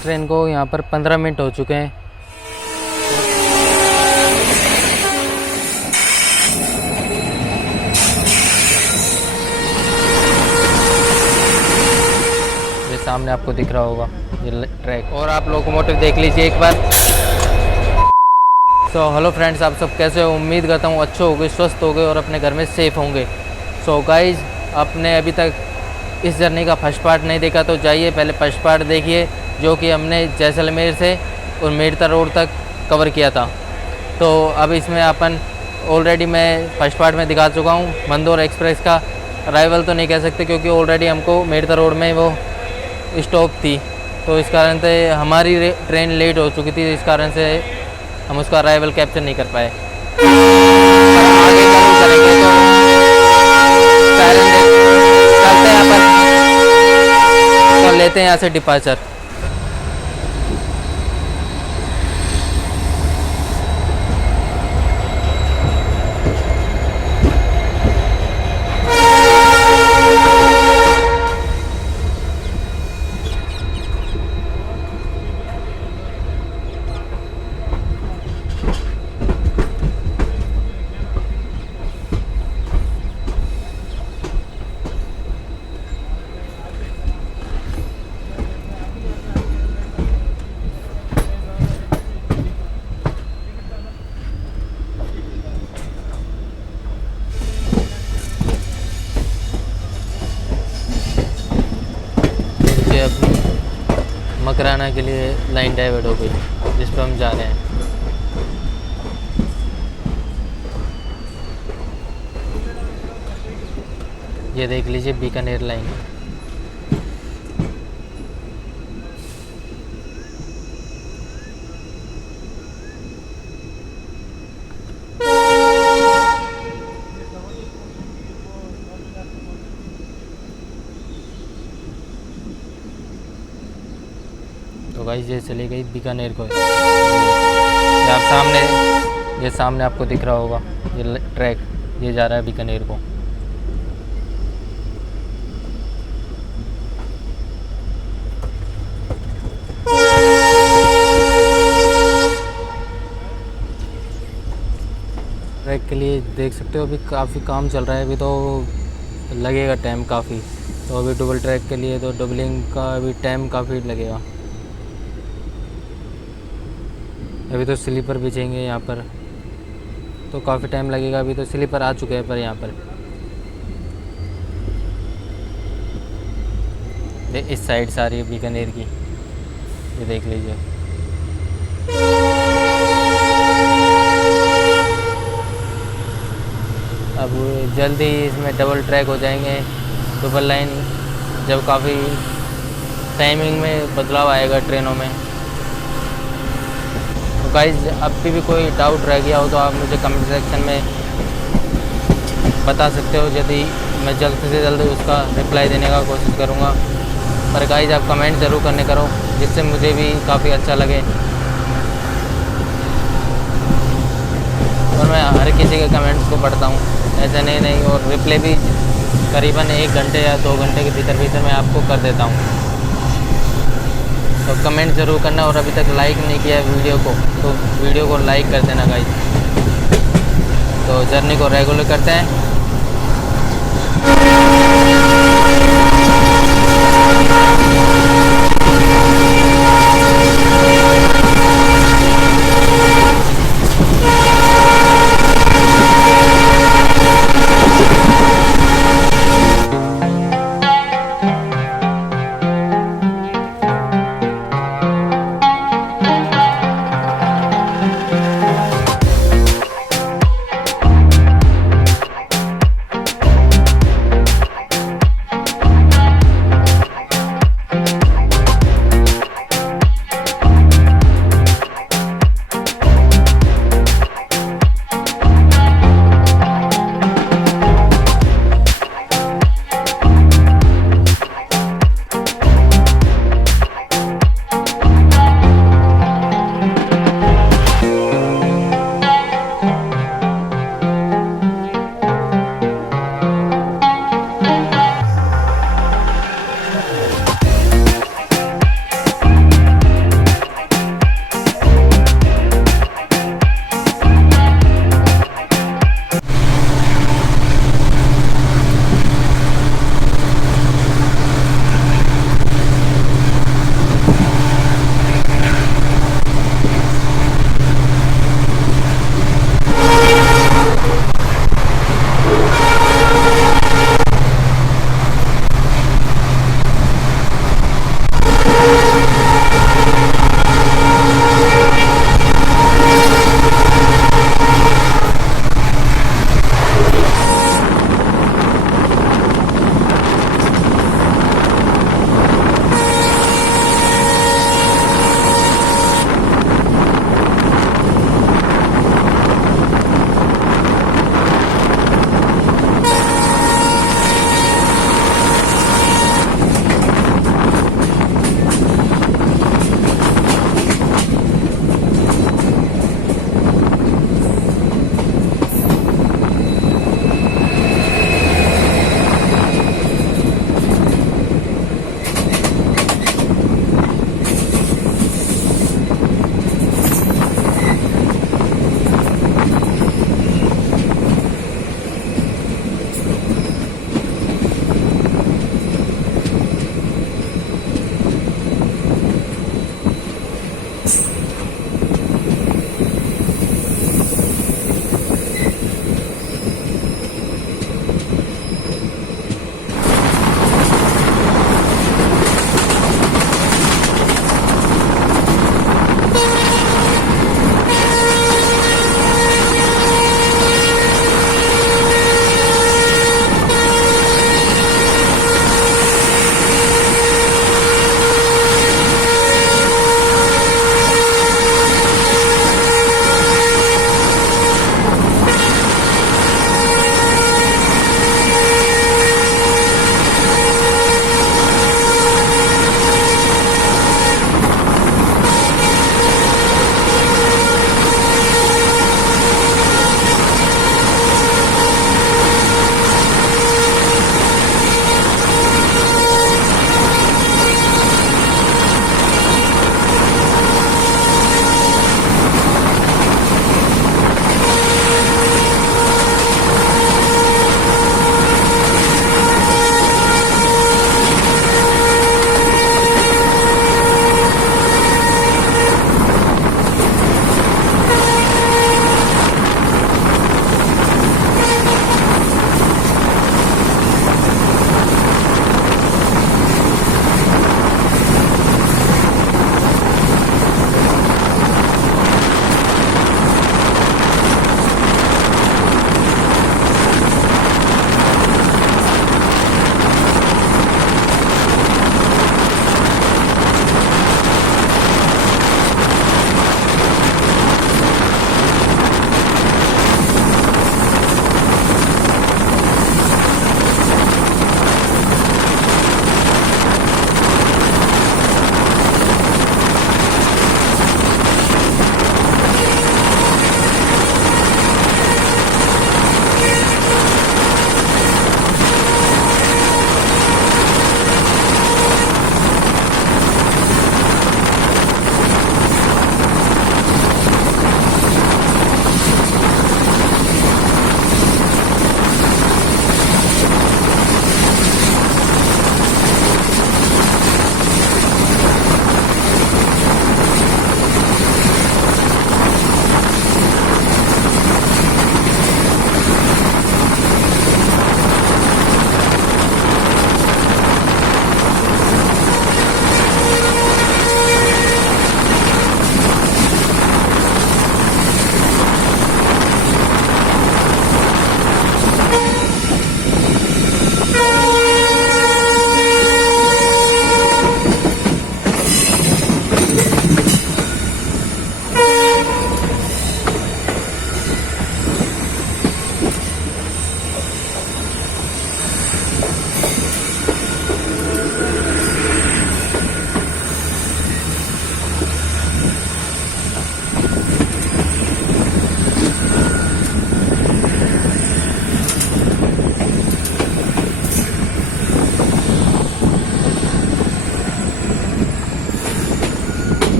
इस ट्रेन को यहाँ पर 15 मिनट हो चुके हैं। ये सामने आपको दिख रहा होगा ये ट्रैक, और आप लोकोमोटिव देख लीजिए एक बार। हेलो फ्रेंड्स, आप सब कैसे हो? उम्मीद करता हूँ अच्छे होंगे, स्वस्थ होंगे और अपने घर में सेफ़ होंगे। गाइज़, आपने अभी तक इस जर्नी का फर्स्ट पार्ट नहीं देखा तो जाइए पहले फर्स्ट पार्ट देखिए, जो कि हमने जैसलमेर से और मेड़ता रोड तक कवर किया था। तो अब इसमें अपन ऑलरेडी मैं फर्स्ट पार्ट में दिखा चुका हूँ। मंदोर एक्सप्रेस का अराइवल तो नहीं कह सकते, क्योंकि ऑलरेडी हमको मेड़ता रोड में वो स्टॉप थी, तो इस कारण से हमारी ट्रेन लेट हो चुकी थी, इस कारण से हम उसका अराइवल कैप्चर नहीं कर पाए। आगे जरूर करेंगे, तो चलते हैं अपन, तो लेते हैं यहाँ से डिपार्चर। मकराना के लिए लाइन डाइवर्ट हो गई, जिस पर हम जा रहे हैं। ये देख लीजिए बीकानेर लाइन। तो गाइस, ये चली गई बीकानेर को। ये आप सामने, ये सामने आपको दिख रहा होगा ये ट्रैक, ये जा रहा है बीकानेर को। ट्रैक के लिए देख सकते हो अभी काफ़ी काम चल रहा है, अभी तो लगेगा टाइम काफ़ी। तो अभी डबल ट्रैक के लिए तो डबलिंग का अभी टाइम काफ़ी लगेगा। अभी तो स्लीपर बिछेंगे यहाँ पर, तो काफ़ी टाइम लगेगा। अभी तो स्लीपर आ चुके हैं पर यहाँ पर इस साइड सारी है बीकानेर की, ये देख लीजिए। अब जल्दी इसमें डबल ट्रैक हो जाएंगे, डबल लाइन, जब काफ़ी टाइमिंग में बदलाव आएगा ट्रेनों में। तो गाइस, अभी भी कोई डाउट रह गया हो तो आप मुझे कमेंट सेक्शन में बता सकते हो, यदि मैं जल्द से जल्द उसका रिप्लाई देने का कोशिश करूँगा। पर गाइस, आप कमेंट ज़रूर करने करो, जिससे मुझे भी काफ़ी अच्छा लगे। और मैं हर किसी के कमेंट्स को पढ़ता हूँ, ऐसा नहीं, और रिप्लाई भी करीबन 1 घंटे या 2 घंटे के भीतर मैं आपको कर देता हूँ। तो कमेंट ज़रूर करना, और अभी तक लाइक नहीं किया है वीडियो को तो वीडियो को लाइक कर देना गाइस। तो जर्नी को रेगुलर करते हैं।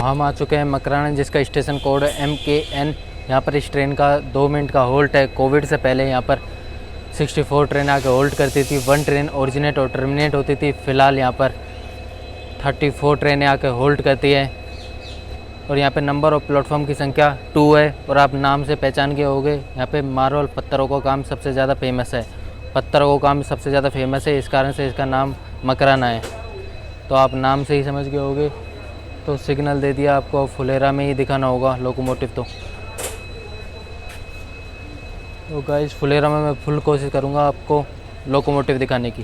हम आ चुके हैं मकराना, जिसका स्टेशन कोड है MKN। यहाँ पर इस ट्रेन का 2 मिनट का होल्ट है। कोविड से पहले यहाँ पर 64 ट्रेन आके होल्ट करती थी। 1 ट्रेन ओरिजिनेट और टर्मिनेट होती थी। फ़िलहाल यहाँ पर 34 ट्रेनें आके होल्ट करती है। और यहाँ पे नंबर और प्लेटफॉर्म की संख्या 2 है। और आप नाम से पहचान गए होंगे, यहाँ पे मार्बल पत्थरों का काम सबसे ज़्यादा फेमस है। पत्थरों का काम सबसे ज़्यादा फेमस है, इस कारण से इसका नाम मकराना है। तो आप नाम से ही समझ गए होंगे। तो सिग्नल दे दिया आपको, फुलेरा में ही दिखाना होगा लोकोमोटिव। तो गाइस फुलेरा में मैं फुल कोशिश करूँगा आपको लोकोमोटिव दिखाने की।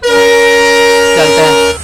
चलते हैं।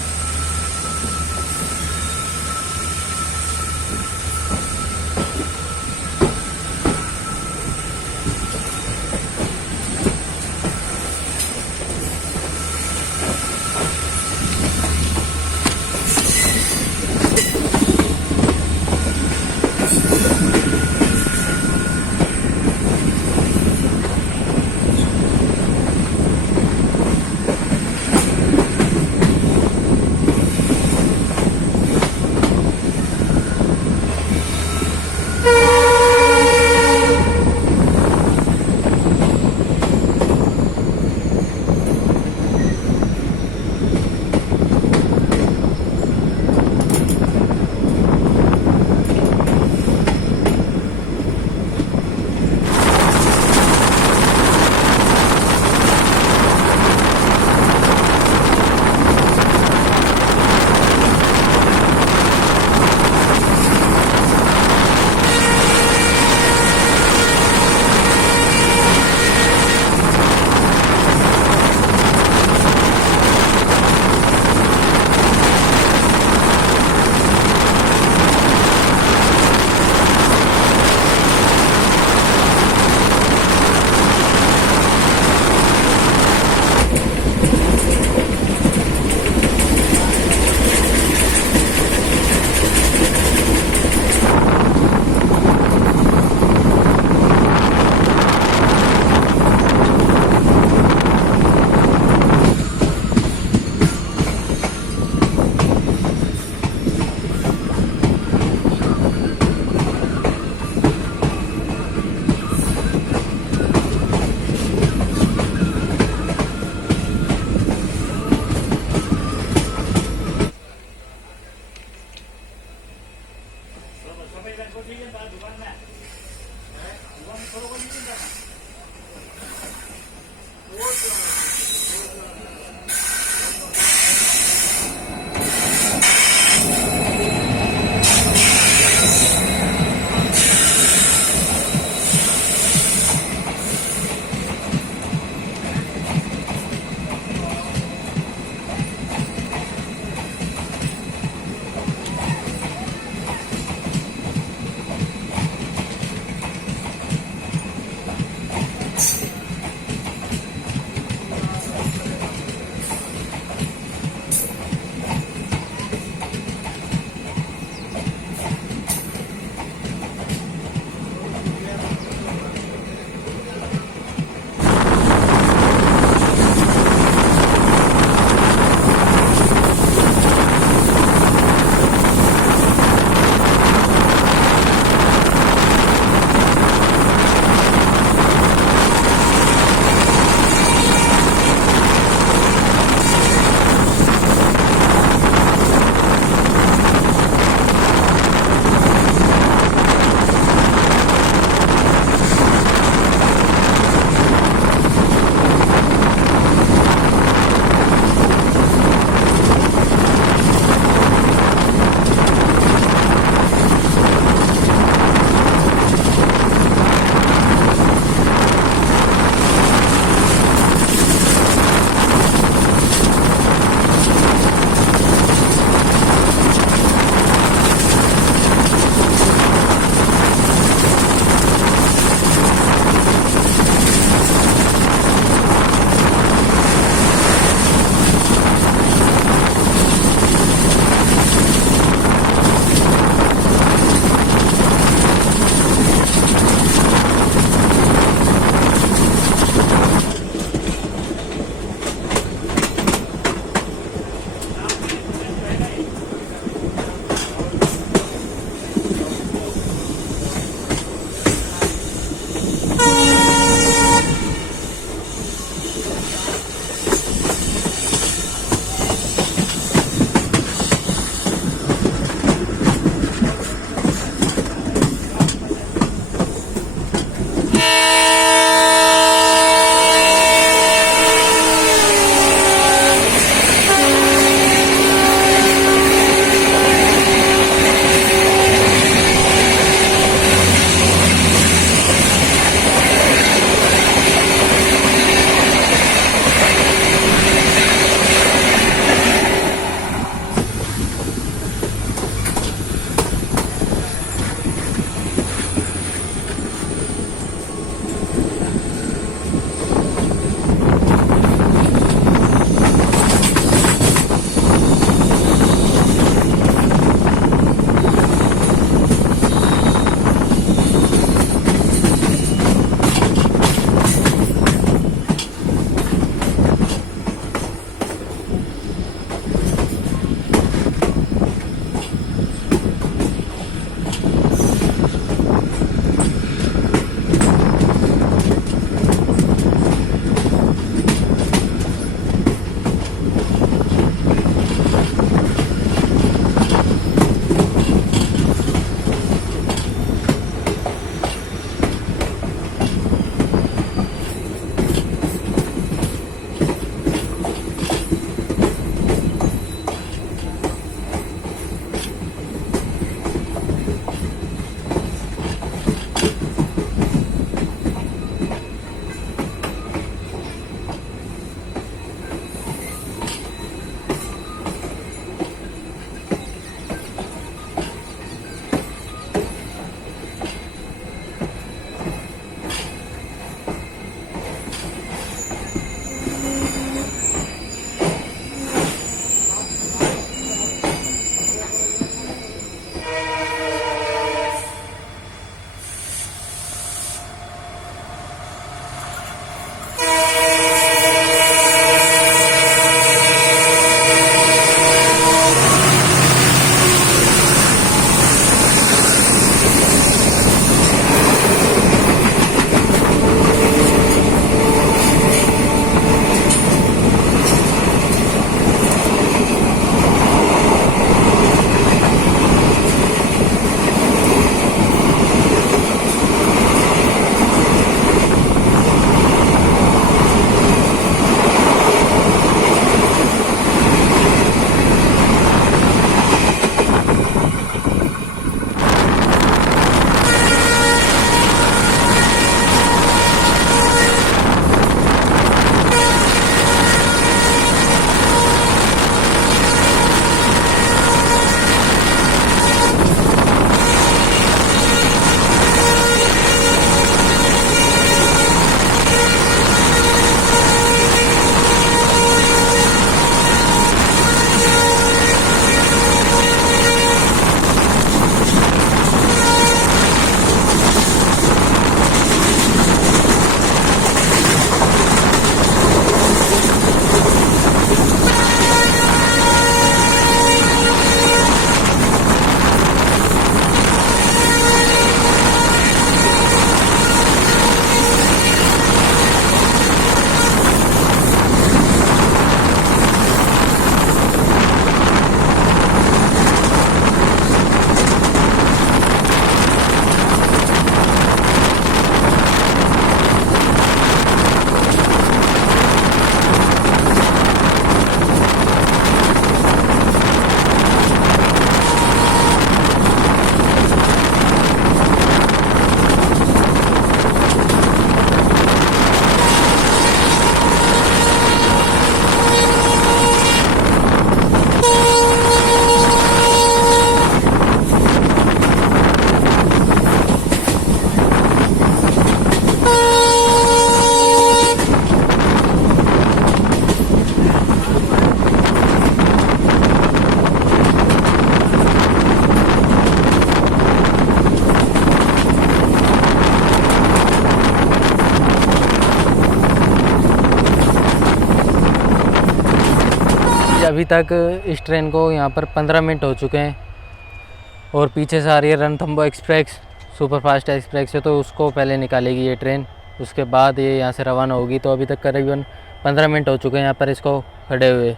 अभी तक इस ट्रेन को यहाँ पर 15 मिनट हो चुके हैं और पीछे से आ रही है रणथंबोर एक्सप्रेस, सुपरफास्ट एक्सप्रेस है, तो उसको पहले निकालेगी ये ट्रेन, उसके बाद ये यहाँ से रवाना होगी। तो अभी तक करीबन 15 मिनट हो चुके हैं यहाँ पर इसको खड़े हुए।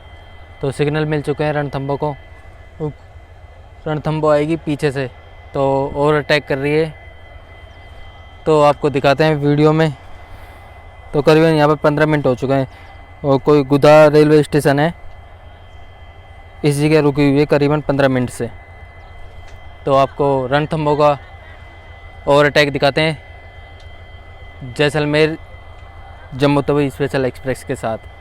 तो सिग्नल मिल चुके हैं रणथंबोर को, रणथंबोर आएगी पीछे से तो ओवरटेक कर रही है। तो आपको दिखाते हैं वीडियो में। तो करीबन यहाँ पर 15 मिनट हो चुके हैं और कोई गुदा रेलवे स्टेशन है, इस जगह रुकी हुई है करीबन 15 मिनट से। तो आपको रणथंबोर का ओवरटेक दिखाते हैं जैसलमेर जम्मू तवी स्पेशल एक्सप्रेस के साथ।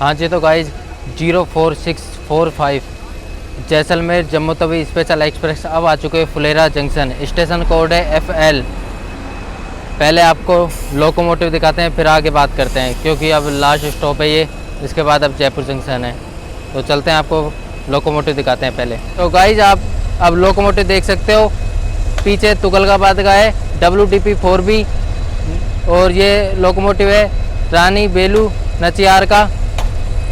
हाँ जी, तो guys 04645 Jaisalmer Jammu Tawi special express अब आ चुके हैं फुलेरा जंक्शन। स्टेशन कोड है FL। पहले आपको लोकोमोटिव दिखाते हैं, फिर आगे बात करते हैं, क्योंकि अब लास्ट स्टॉप है ये, इसके बाद अब जयपुर जंक्शन है। तो चलते हैं, आपको लोकोमोटिव दिखाते हैं पहले। तो गाइज आप अब लोकोमोटिव देख सकते हो, पीछे तुगलकाबाद का है WDP 4B और ये लोकोमोटिव है रानी बेलू नचियार का।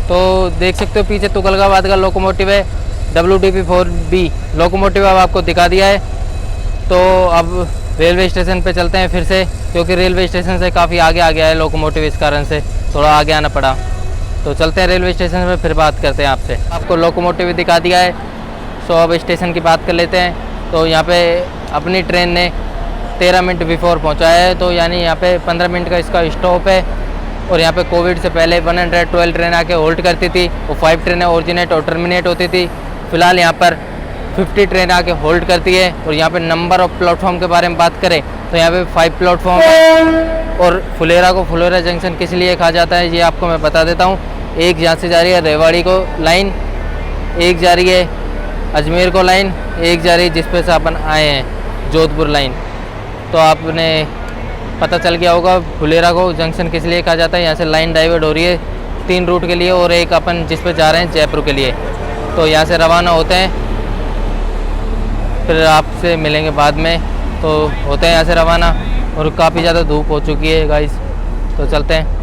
तो देख सकते हो पीछे तुगलकाबाद का लोकोमोटिव है, WDP-4B लोकोमोटिव अब आपको दिखा दिया है। तो अब रेलवे स्टेशन पे चलते हैं फिर से, क्योंकि रेलवे स्टेशन से काफ़ी आगे आ गया है लोकोमोटिव, इस कारण से थोड़ा आगे आना पड़ा। तो चलते हैं रेलवे स्टेशन पे, फिर बात करते हैं आपसे। आपको लोकोमोटिव दिखा दिया है। सो अब स्टेशन की बात कर लेते हैं। तो यहाँ पे अपनी ट्रेन ने 13 मिनट बिफोर पहुँचाया है, तो यानी यहाँ पे 15 मिनट का इसका स्टॉप है। और यहाँ पे कोविड से पहले 112 ट्रेन आके होल्ड करती थी, वो 5 ट्रेनें ओरिजिनेट और टर्मिनेट होती थी। फिलहाल यहाँ पर 50 ट्रेन आके होल्ड करती है। और यहाँ पे नंबर ऑफ प्लेटफॉर्म के बारे में बात करें तो यहाँ पे 5 प्लेटफॉर्म है। और फुलेरा को फुलेरा जंक्शन किस लिए कहा जाता है ये आपको मैं बता देता हूँ। एक यहाँ से जा रही है रेवाड़ी को लाइन, एक जा रही है अजमेर को लाइन, एक जा रही है जिस पे से अपन आए हैं जोधपुर लाइन। तो आपने पता चल गया होगा फुलेरा को जंक्शन किस लिए कहा जाता है। यहाँ से लाइन डाइवर्ट हो रही है 3 रूट के लिए, और एक अपन जिस पे जा रहे हैं जयपुर के लिए। तो यहाँ से रवाना होते हैं, फिर आपसे मिलेंगे बाद में। तो होते हैं यहाँ से रवाना, और काफ़ी ज़्यादा धूप हो चुकी है गाइस, तो चलते हैं।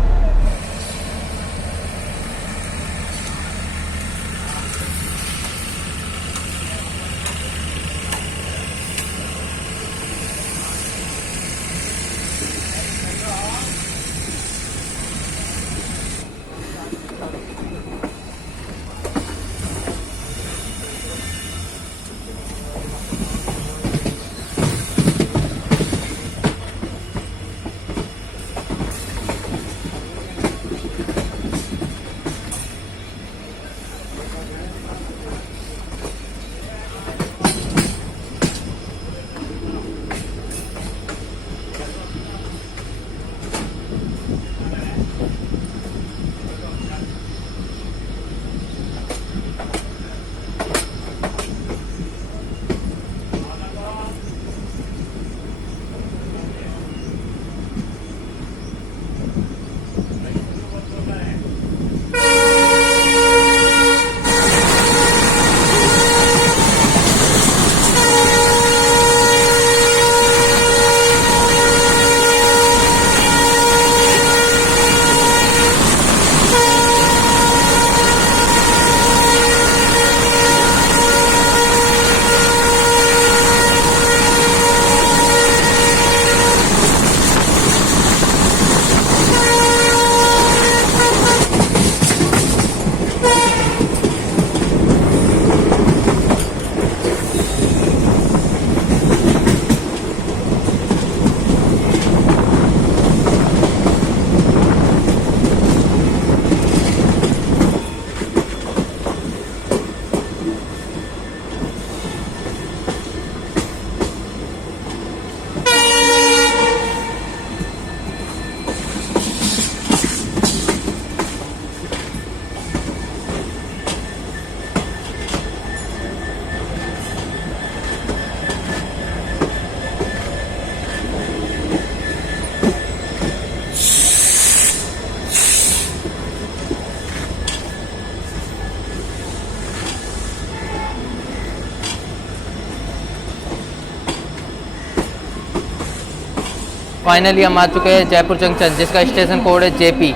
फाइनली हम आ चुके हैं जयपुर जंक्शन, जिसका स्टेशन कोड है JP,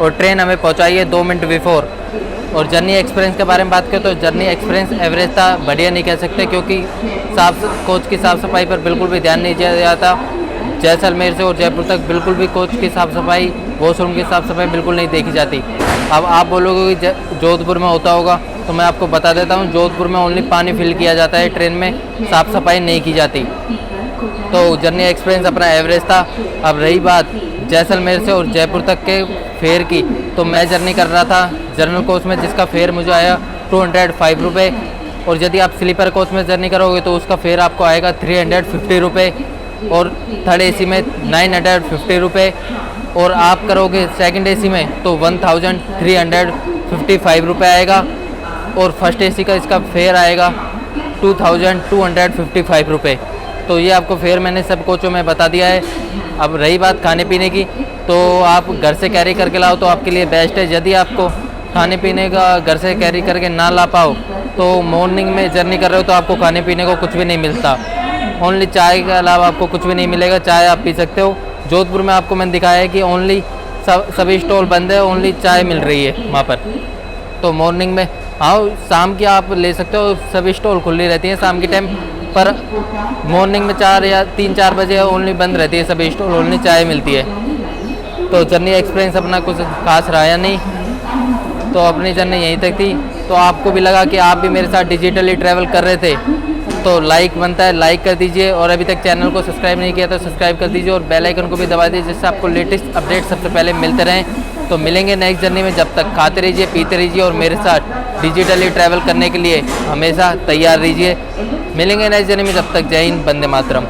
और ट्रेन हमें पहुंचाई है 2 मिनट बिफोर। और जर्नी एक्सपीरियंस के बारे में बात करें तो जर्नी एक्सपीरियंस एवरेज था, बढ़िया नहीं कह सकते, क्योंकि कोच की साफ़ सफाई पर बिल्कुल भी ध्यान नहीं दिया जाता। जैसलमेर से और जयपुर तक बिल्कुल भी कोच की साफ़ सफाई, वॉशरूम की साफ़ सफाई बिल्कुल नहीं देखी जाती। अब आप बोलोगे कि जोधपुर में होता होगा, तो मैं आपको बता देता हूँ, जोधपुर में ओनली पानी फिल किया जाता है, ट्रेन में साफ़ सफाई नहीं की जाती। तो जर्नी एक्सपीरियंस अपना एवरेज था। अब रही बात जैसलमेर से और जयपुर तक के फेयर की, तो मैं जर्नी कर रहा था जनरल कोच में, जिसका फेयर मुझे आया 205 रुपये। और यदि आप स्लीपर कोच में जर्नी करोगे तो उसका फेयर आपको आएगा 350 रुपये, और थर्ड AC में 950 रुपये, और आप करोगे सेकंड AC में तो 1355 रुपये आएगा, और फर्स्ट AC का इसका फेयर आएगा 2255 रुपये। तो ये आपको फेयर मैंने सब कोचों में बता दिया है। अब रही बात खाने पीने की, तो आप घर से कैरी करके लाओ तो आपके लिए बेस्ट है। यदि आपको खाने पीने का घर से कैरी करके ना ला पाओ तो मॉर्निंग में जर्नी कर रहे हो तो आपको खाने पीने को कुछ भी नहीं मिलता, ओनली चाय के अलावा आपको कुछ भी नहीं मिलेगा। चाय आप पी सकते हो, जोधपुर में आपको मैंने दिखाया है कि ओनली सभी स्टॉल बंद है, ओनली चाय मिल रही है वहाँ पर। तो मॉर्निंग में हाँ शाम की आप ले सकते हो, सभी स्टॉल खुली रहती हैं शाम के टाइम, पर मॉर्निंग में 4 या 3-4 बजे ओनली बंद रहती है सभी स्टॉल, ओनली चाय मिलती है। तो जर्नी एक्सपीरियंस अपना कुछ खास रहा या नहीं, तो अपनी जर्नी यहीं तक थी। तो आपको भी लगा कि आप भी मेरे साथ डिजिटली ट्रैवल कर रहे थे तो लाइक बनता है, लाइक कर दीजिए, और अभी तक चैनल को सब्सक्राइब नहीं किया तो सब्सक्राइब कर दीजिए, और बेल आइकन को भी दबा दीजिए, जिससे आपको लेटेस्ट अपडेट सबसे पहले मिलते रहें। तो मिलेंगे नेक्स्ट जर्नी में, जब तक खाते रहिए, पीते रहिए और मेरे साथ डिजिटली ट्रैवल करने के लिए हमेशा तैयार रहिए। मिलेंगे नेक्स्ट जर्नी में, जब तक जय हिंद, वंदे मातरम।